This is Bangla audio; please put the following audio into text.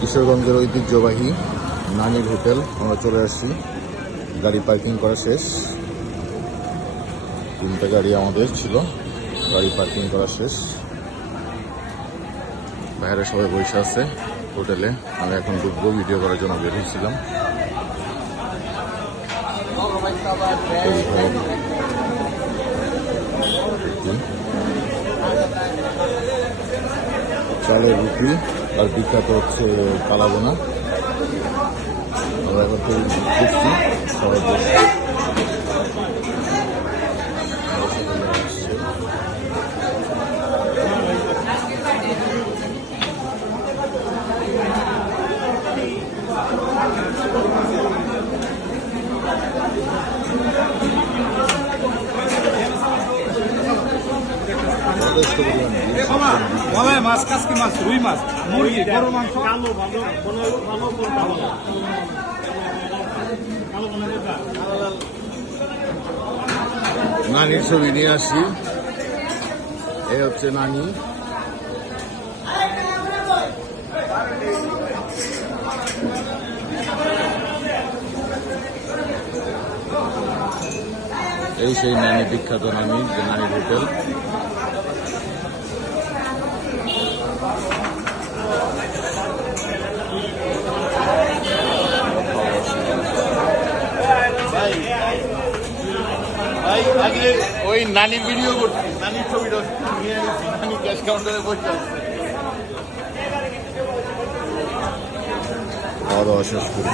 কিশোরগঞ্জের ঐতিহ্যবাহী নানির হোটেল আমরা চলে আসছি। গাড়ি পার্কিং করা শেষ, 3টা গাড়ি আমাদের ছিল, গাড়ি পার্কিং করা শেষ। বাইরে সবাই বসে আছে হোটেলে, আমি এখন ঢুকবো, ভিডিও করার জন্য বের হয়েছিলাম। চালের রুটি আর বিখ্যাত হচ্ছে কালাবোনা। আমরা এখন দেখছি সবাই বসে মাছ, কাসকি মাছ, রুই মাছ, মুরগি, গরু মাংস, কালো ভালো, নানির ছবি নিয়ে আসি। এই হচ্ছে নানি। এই সেই নানি, বিখ্যাত নানি, যে নানির হোটেল। ওই নানির ভিডিও করছি, নানির ছবিটা নিয়ে নিচ্ছি, নানি ক্যাশ কাউন্টারে বসে আছে। খাওয়া দাওয়া শেষ করি।